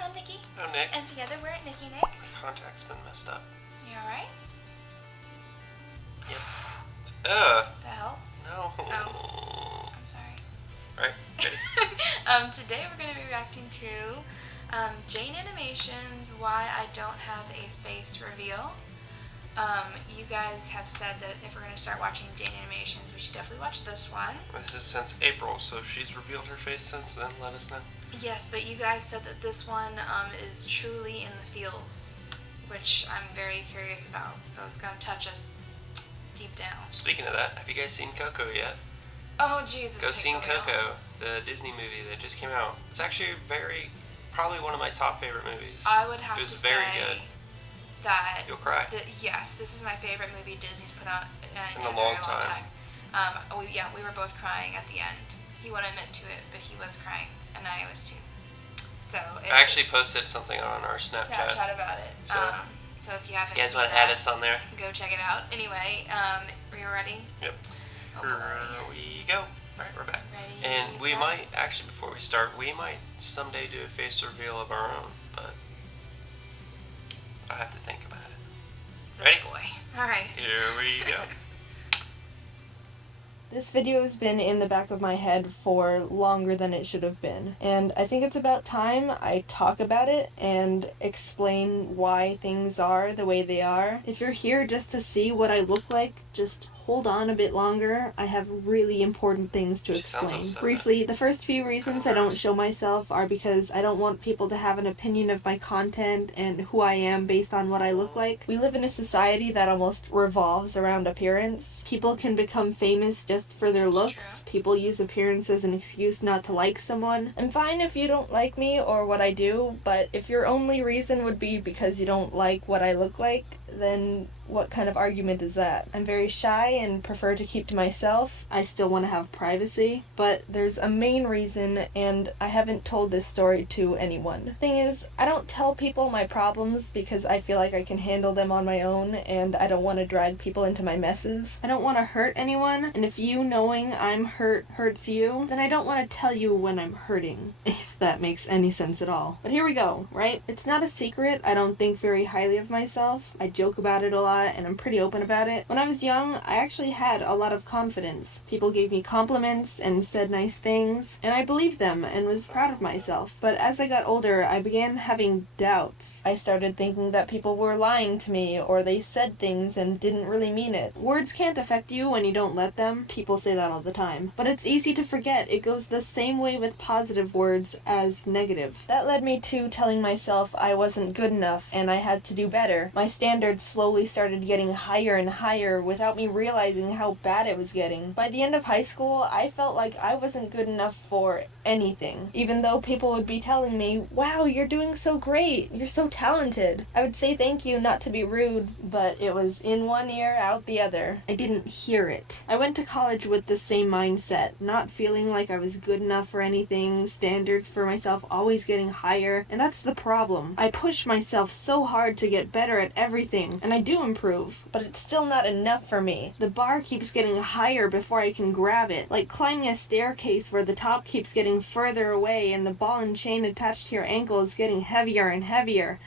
I'm Nikki. I'm Nick. And together we're at Nikkie, Nick. My contact's been messed up. You alright? Yep. The hell? No. Oh. I'm sorry. Right, ready? Today we're going to be reacting to Jaiden Animations, Why I Don't Have a Face Reveal. You guys have said that if we're going to start watching Jaiden Animations, we should definitely watch this one. This is since April, so if she's revealed her face since then, let us know. Yes, but you guys said that this one is truly in the feels, which I'm very curious about, so it's going to touch us deep down. Speaking of that, have you guys seen Coco yet? Oh, Jesus. Go see Coco, the Disney movie that just came out. It's actually probably one of my top favorite movies. I would have to say very good. That you'll cry. Yes, this is my favorite movie Disney's put out in a long very long time. We were both crying at the end. He wouldn't admit to it, but he was crying, and I was too. So I actually posted something on our Snapchat about it. So if you haven't, you guys want to add us on there? Go check it out. Anyway, are you ready? Yep. Oh, here we go. All right, we're back. Ready, and we set? might actually, before we start, we might someday do a face reveal of our own, but I have to think about it. This Ready? boy. All right. Here we go. This video has been in the back of my head for longer than it should have been, and I think it's about time I talk about it and explain why things are the way they are. If you're here just to see what I look like, just hold on a bit longer. I have really important things to explain. Briefly, the first few reasons I don't show myself are because I don't want people to have an opinion of my content and who I am based on what I look like. We live in a society that almost revolves around appearance. People can become famous just for their looks. People use appearance as an excuse not to like someone. I'm fine if you don't like me or what I do, but if your only reason would be because you don't like what I look like, then what kind of argument is that? I'm very shy and prefer to keep to myself. I still want to have privacy, but there's a main reason, and I haven't told this story to anyone. Thing is, I don't tell people my problems because I feel like I can handle them on my own, and I don't want to drag people into my messes. I don't want to hurt anyone, and if you knowing I'm hurt hurts you, then I don't want to tell you when I'm hurting, if that makes any sense at all. But here we go, right? It's not a secret. I don't think very highly of myself. I joke about it a lot, and I'm pretty open about it. When I was young, I actually had a lot of confidence. People gave me compliments and said nice things, and I believed them and was proud of myself. But as I got older, I began having doubts. I started thinking that people were lying to me, or they said things and didn't really mean it. Words can't affect you when you don't let them. People say that all the time. But it's easy to forget. It goes the same way with positive words as negative. That led me to telling myself I wasn't good enough and I had to do better. My standards slowly started getting higher and higher without me realizing how bad it was getting. By the end of high school, I felt like I wasn't good enough for anything. Even though people would be telling me, wow, you're doing so great, you're so talented. I would say thank you, not to be rude, but it was in one ear, out the other. I didn't hear it. I went to college with the same mindset, not feeling like I was good enough for anything, standards for myself always getting higher, and that's the problem. I push myself so hard to get better at everything, and I do improve, but it's still not enough for me. The bar keeps getting higher before I can grab it, like climbing a staircase where the top keeps getting further away and the ball and chain attached to your ankle is getting heavier and heavier.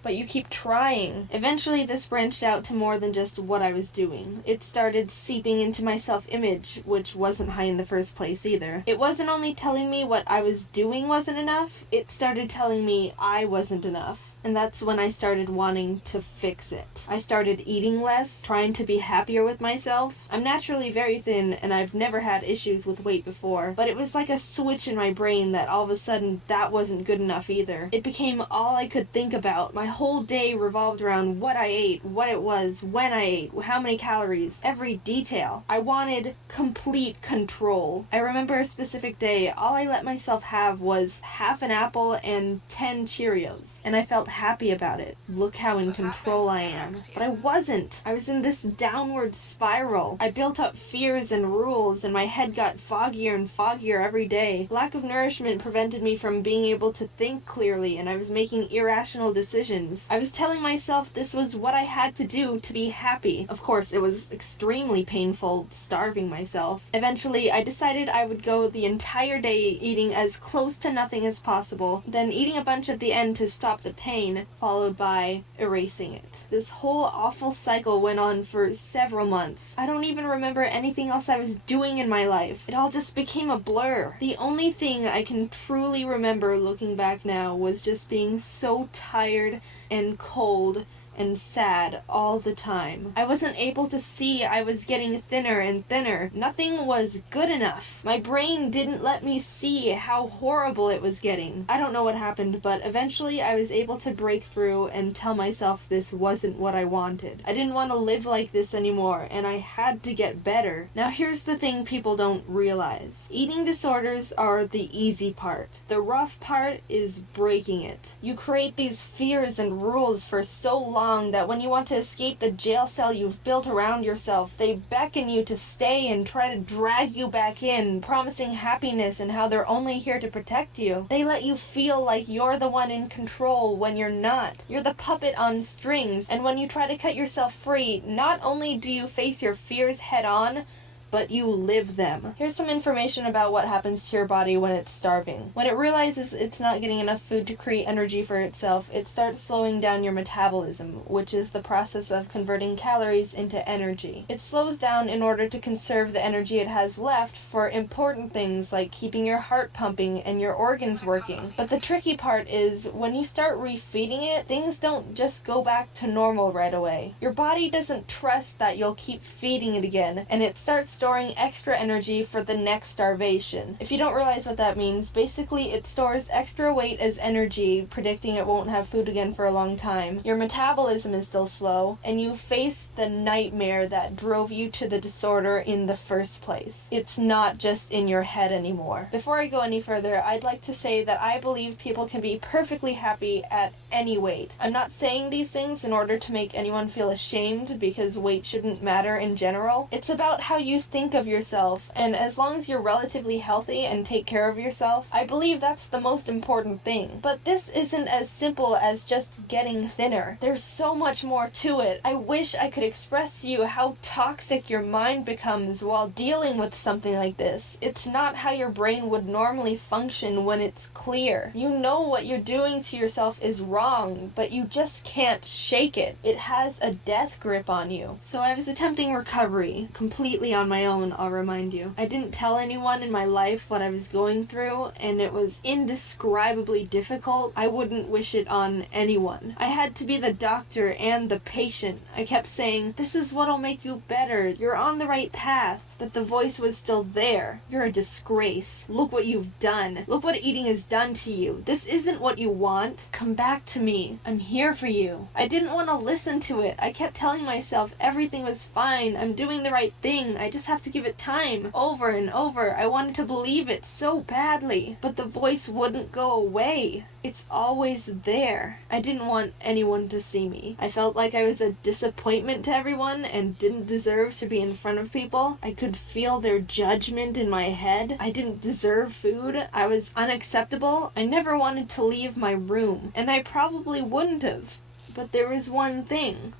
But you keep trying. Eventually this branched out to more than just what I was doing. It started seeping into my self-image, which wasn't high in the first place either. It wasn't only telling me what I was doing wasn't enough, it started telling me I wasn't enough. And that's when I started wanting to fix it. I started eating less, trying to be happier with myself. I'm naturally very thin, and I've never had issues with weight before, but it was like a switch in my brain that all of a sudden that wasn't good enough either. It became all I could think about. My whole day revolved around what I ate, what it was, when I ate, how many calories, every detail. I wanted complete control. I remember a specific day, all I let myself have was half an apple and 10 Cheerios, and I felt happy about it. Look how in control I am. But I wasn't. I was in this downward spiral. I built up fears and rules, and my head got foggier and foggier every day. Lack of nourishment prevented me from being able to think clearly, and I was making irrational decisions. emotions. I was telling myself this was what I had to do to be happy. Of course, it was extremely painful starving myself. Eventually, I decided I would go the entire day eating as close to nothing as possible, then eating a bunch at the end to stop the pain, followed by erasing it. This whole awful cycle went on for several months. I don't even remember anything else I was doing in my life. It all just became a blur. The only thing I can truly remember looking back now was just being so tired and cold and sad all the time. I wasn't able to see I was getting thinner and thinner. Nothing was good enough. My brain didn't let me see how horrible it was getting. I don't know what happened, but eventually I was able to break through and tell myself this wasn't what I wanted. I didn't want to live like this anymore, and I had to get better. Now here's the thing people don't realize. Eating disorders are the easy part. The rough part is breaking it. You create these fears and rules for so long that when you want to escape the jail cell you've built around yourself, they beckon you to stay and try to drag you back in, promising happiness and how they're only here to protect you. They let you feel like you're the one in control when you're not. You're the puppet on strings, and when you try to cut yourself free, not only do you face your fears head on, but you live them. Here's some information about what happens to your body when it's starving. When it realizes it's not getting enough food to create energy for itself, it starts slowing down your metabolism, which is the process of converting calories into energy. It slows down in order to conserve the energy it has left for important things like keeping your heart pumping and your organs working. But the tricky part is, when you start refeeding it, things don't just go back to normal right away. Your body doesn't trust that you'll keep feeding it again, and it starts storing extra energy for the next starvation. If you don't realize what that means, basically it stores extra weight as energy, predicting it won't have food again for a long time. Your metabolism is still slow, and you face the nightmare that drove you to the disorder in the first place. It's not just in your head anymore. Before I go any further, I'd like to say that I believe people can be perfectly happy at any weight. I'm not saying these things in order to make anyone feel ashamed, because weight shouldn't matter in general. It's about how you think of yourself, and as long as you're relatively healthy and take care of yourself, I believe that's the most important thing. But this isn't as simple as just getting thinner. There's so much more to it. I wish I could express to you how toxic your mind becomes while dealing with something like this. It's not how your brain would normally function when it's clear. You know what you're doing to yourself is wrong, but you just can't shake it. It has a death grip on you. So I was attempting recovery completely on my own, I'll remind you. I didn't tell anyone in my life what I was going through, and it was indescribably difficult. I wouldn't wish it on anyone. I had to be the doctor and the patient. I kept saying, "This is what'll make you better. You're on the right path." But the voice was still there. "You're a disgrace. Look what you've done. Look what eating has done to you. This isn't what you want. Come back to me. I'm here for you." I didn't want to listen to it. I kept telling myself everything was fine. I'm doing the right thing. I just have to give it time. Over and over. I wanted to believe it so badly. But the voice wouldn't go away. It's always there. I didn't want anyone to see me. I felt like I was a disappointment to everyone and didn't deserve to be in front of people. I could feel their judgment in my head. I didn't deserve food. I was unacceptable. I never wanted to leave my room, and I probably wouldn't have. But there was one thing.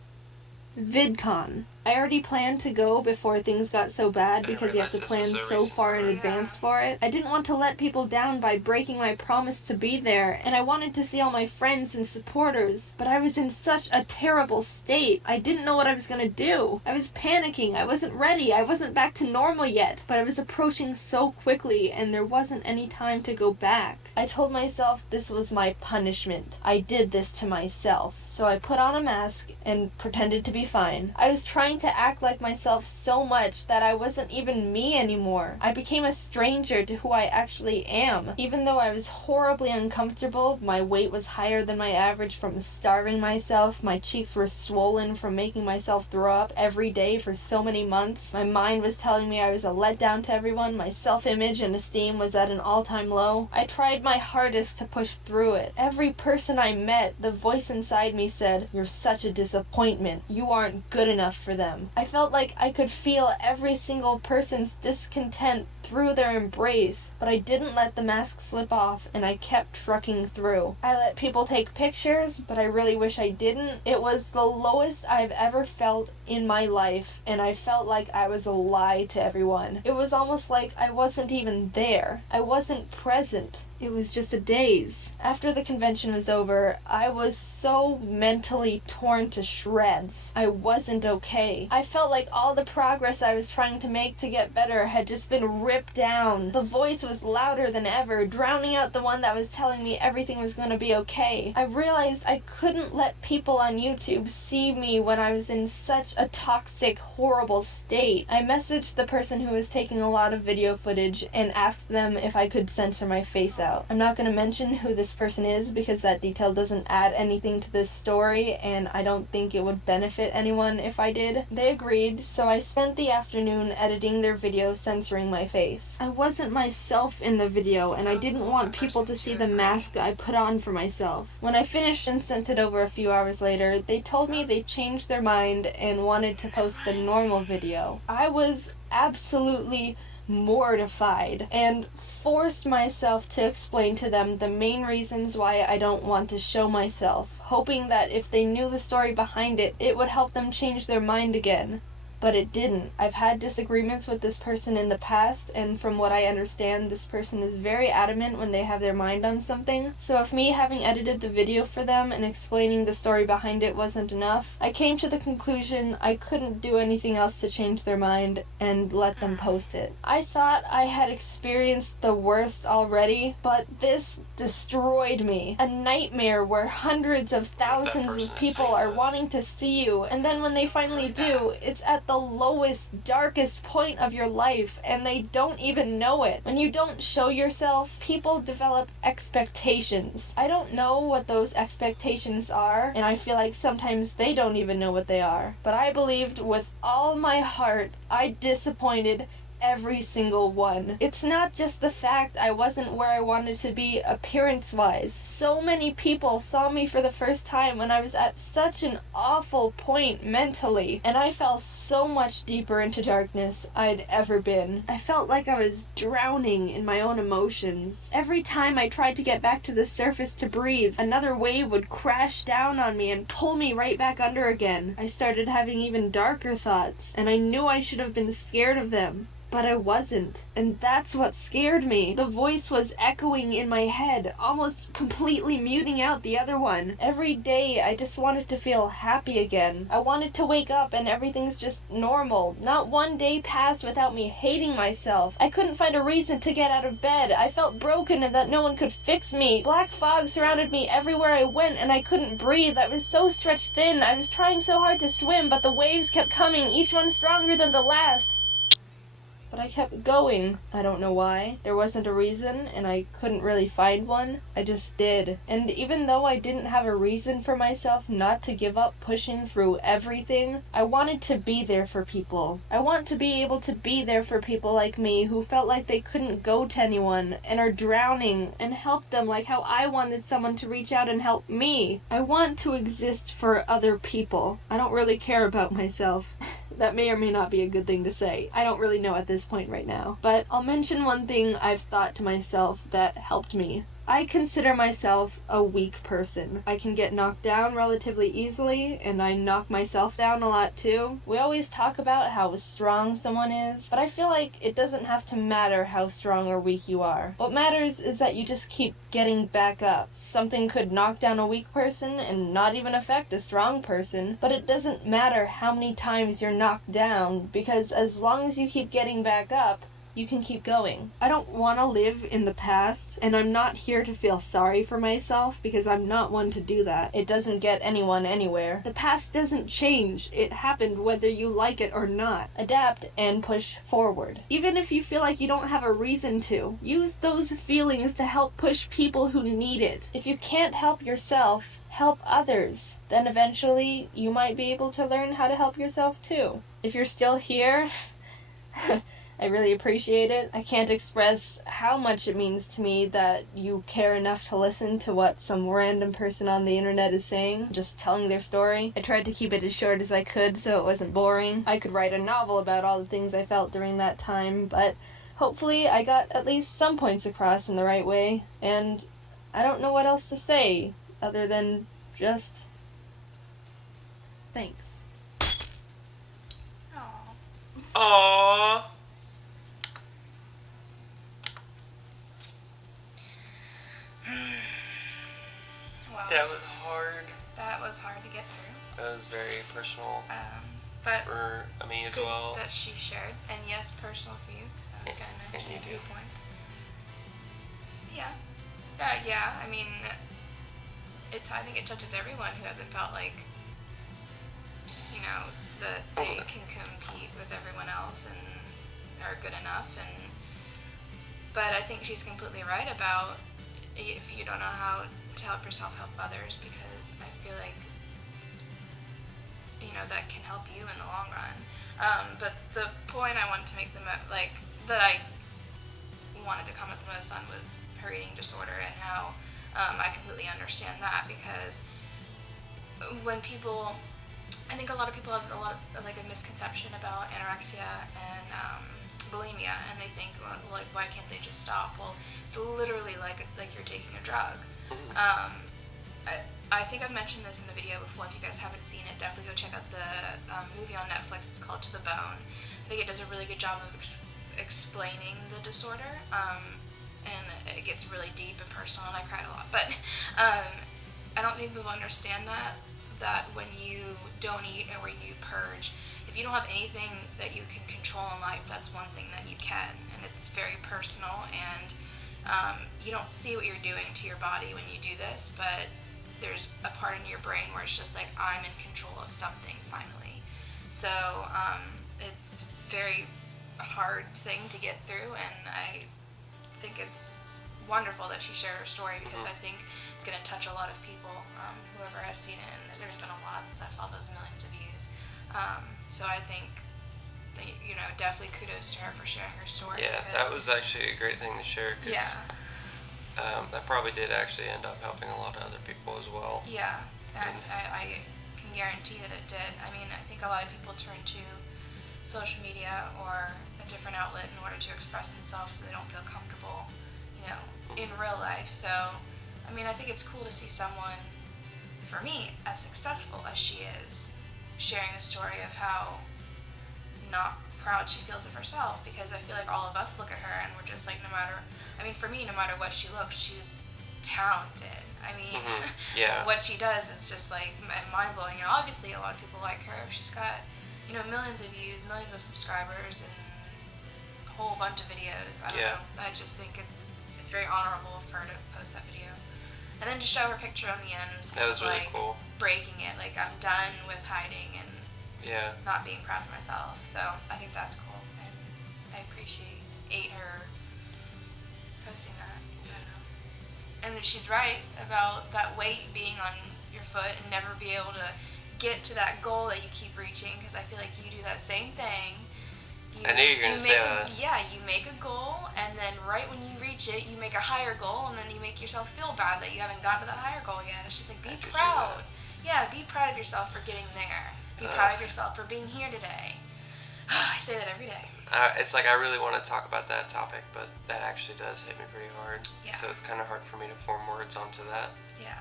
VidCon. I already planned to go before things got so bad because you have to plan so far in advance for it. I didn't want to let people down by breaking my promise to be there, and I wanted to see all my friends and supporters, but I was in such a terrible state. I didn't know what I was gonna do. I was panicking. I wasn't ready. I wasn't back to normal yet, but I was approaching so quickly, and there wasn't any time to go back. I told myself this was my punishment. I did this to myself. So I put on a mask and pretended to be fine. I was trying to act like myself so much that I wasn't even me anymore. I became a stranger to who I actually am. Even though I was horribly uncomfortable, my weight was higher than my average from starving myself, my cheeks were swollen from making myself throw up every day for so many months, my mind was telling me I was a letdown to everyone, my self-image and esteem was at an all-time low. I tried my hardest to push through it. Every person I met, the voice inside me said, "You're such a disappointment. You aren't good enough for them." I felt like I could feel every single person's discontent through their embrace, but I didn't let the mask slip off, and I kept trucking through. I let people take pictures, but I really wish I didn't. It was the lowest I've ever felt in my life, and I felt like I was a lie to everyone. It was almost like I wasn't even there. I wasn't present. It was just a daze. After the convention was over, I was so mentally torn to shreds. I wasn't okay. I felt like all the progress I was trying to make to get better had just been ripped down. The voice was louder than ever, drowning out the one that was telling me everything was going to be okay. I realized I couldn't let people on YouTube see me when I was in such a toxic, horrible state. I messaged the person who was taking a lot of video footage and asked them if I could censor my face out. I'm not going to mention who this person is because that detail doesn't add anything to this story, and I don't think it would benefit anyone if I did. They agreed, so I spent the afternoon editing their video censoring my face. I wasn't myself in the video, and I didn't want people to see the mask I put on for myself. When I finished and sent it over a few hours later, they told me they changed their mind and wanted to post the normal video. I was absolutely mortified and forced myself to explain to them the main reasons why I don't want to show myself, hoping that if they knew the story behind it, it would help them change their mind again. But it didn't. I've had disagreements with this person in the past, and from what I understand, this person is very adamant when they have their mind on something. So if me having edited the video for them and explaining the story behind it wasn't enough, I came to the conclusion I couldn't do anything else to change their mind and let them post it. I thought I had experienced the worst already, but this destroyed me. A nightmare where hundreds of thousands of people are wanting to see you, and then when they finally do, it's at the lowest, darkest point of your life, and they don't even know it. When you don't show yourself, people develop expectations. I don't know what those expectations are, and I feel like sometimes they don't even know what they are. But I believed with all my heart I disappointed every single one. It's not just the fact I wasn't where I wanted to be appearance-wise. So many people saw me for the first time when I was at such an awful point mentally, and I fell so much deeper into darkness I'd ever been. I felt like I was drowning in my own emotions. Every time I tried to get back to the surface to breathe, another wave would crash down on me and pull me right back under again. I started having even darker thoughts, and I knew I should have been scared of them. But I wasn't, and that's what scared me. The voice was echoing in my head, almost completely muting out the other one. Every day, I just wanted to feel happy again. I wanted to wake up and everything's just normal. Not one day passed without me hating myself. I couldn't find a reason to get out of bed. I felt broken and that no one could fix me. Black fog surrounded me everywhere I went, and I couldn't breathe. I was so stretched thin. I was trying so hard to swim, but the waves kept coming, each one stronger than the last. But I kept going. I don't know why. There wasn't a reason, and I couldn't really find one. I just did. And even though I didn't have a reason for myself not to give up pushing through everything, I wanted to be there for people. I want to be able to be there for people like me who felt like they couldn't go to anyone and are drowning, and help them like how I wanted someone to reach out and help me. I want to exist for other people. I don't really care about myself. That may or may not be a good thing to say. I don't really know at this point right now. But I'll mention one thing I've thought to myself that helped me. I consider myself a weak person. I can get knocked down relatively easily, and I knock myself down a lot too. We always talk about how strong someone is, but I feel like it doesn't have to matter how strong or weak you are. What matters is that you just keep getting back up. Something could knock down a weak person and not even affect a strong person, but it doesn't matter how many times you're knocked down, because as long as you keep getting back up, you can keep going. I don't want to live in the past, and I'm not here to feel sorry for myself because I'm not one to do that. It doesn't get anyone anywhere. The past doesn't change. It happened whether you like it or not. Adapt and push forward. Even if you feel like you don't have a reason to, use those feelings to help push people who need it. If you can't help yourself, help others. Then eventually you might be able to learn how to help yourself too. If you're still here, I really appreciate it. I can't express how much it means to me that you care enough to listen to what some random person on the internet is saying, just telling their story. I tried to keep it as short as I could so it wasn't boring. I could write a novel about all the things I felt during that time, but hopefully I got at least some points across in the right way, and I don't know what else to say other than just thanks. Aww. Aww. Well, That was hard. that was hard to get through. That was very personal But for me as good well. that she shared, and yes, personal for you, because I was going to mention you a few do. points. Yeah. Yeah, I mean, I think it touches everyone who hasn't felt like, you know, that they can compete with everyone else and are good enough. But I think she's completely right about if you don't know how to help yourself, help others, because I feel like, you know, that can help you in the long run. But the point I wanted to make that I wanted to comment the most on was her eating disorder, and how I completely understand that, because when people, I think a lot of people have a misconception about anorexia and bulimia, and they think, well, like, why can't they just stop? Well, it's literally like you're taking a drug. I think I've mentioned this in the video before. If you guys haven't seen it, definitely go check out the movie on Netflix. It's called To the Bone. I think it does a really good job of explaining the disorder, and it gets really deep and personal, and I cried a lot. But I don't think people understand that when you don't eat or when you purge, if you don't have anything that you can control in life, that's one thing that you can, and it's very personal, and you don't see what you're doing to your body when you do this, but there's a part in your brain where it's just like, I'm in control of something finally. So it's very hard thing to get through, and I think it's wonderful that she shared her story, because I think it's going to touch a lot of people, whoever has seen it, and there's been a lot since I saw those millions of views. So I think, you know, definitely kudos to her for sharing her story. Yeah, that was actually a great thing to share, because that probably did actually end up helping a lot of other people as well. Yeah, and I can guarantee that it did. I mean, I think a lot of people turn to social media or a different outlet in order to express themselves so they don't feel comfortable, you know, in real life. So, I mean, I think it's cool to see someone, for me, as successful as she is, sharing a story of how not proud she feels of herself, because I feel like all of us look at her and we're just like, for me, no matter what she looks, she's talented. I mean, what she does is just like mind-blowing, and obviously a lot of people like her. She's got, you know, millions of views, millions of subscribers, and a whole bunch of videos. I don't know. I just think it's very honorable for her to post that video. And then to show her picture on the end was kind That was of really like cool. breaking it. Like, I'm done with hiding and not being proud of myself. So I think that's cool, and I appreciate her posting that. I don't know. And then she's right about that weight being on your foot and never be able to get to that goal that you keep reaching, because I feel like you do that same thing. I knew you were going to say that. Yeah, you make a goal, and then right when you reach it, you make a higher goal, and then you make yourself feel bad that you haven't gotten to that higher goal yet. It's just like, be proud. Yeah, be proud of yourself for getting there. Be proud of yourself for being here today. I say that every day. It's like, I really want to talk about that topic, but that actually does hit me pretty hard. Yeah. So it's kind of hard for me to form words onto that. Yeah.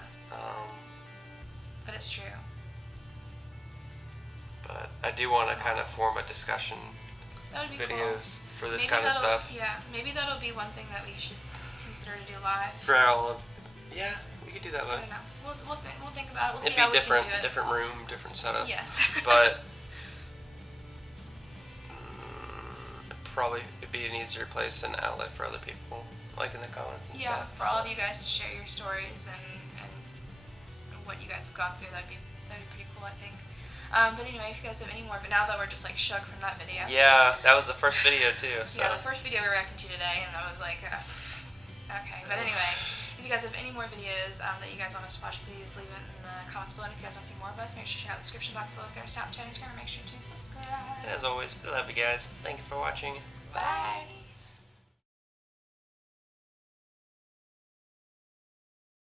But it's true. But I do want to kind of form a discussion That would be videos for this Maybe kind of stuff. Yeah, maybe that'll be one thing that we should consider to do live. For all of, we could do that I live. don't know. We'll think about it. We'll It'd see how be we can do it. different room, different setup. Yes. But probably it'd be an easier place and outlet for other people, like in the comments and yeah, stuff. for all of you guys to share your stories and what you guys have gone through, that'd be pretty cool, I think. But anyway, if you guys have any more, but now that we're just like shook from that video. Yeah, that was the first video too. So. Yeah, the first video we reacted to today, and that was like, okay. But anyway, if you guys have any more videos that you guys want us to watch, please leave it in the comments below. And if you guys want to see more of us, make sure to check out the description box below. Go to Snapchat, Instagram, and make sure to subscribe. And as always, we love you guys. Thank you for watching. Bye.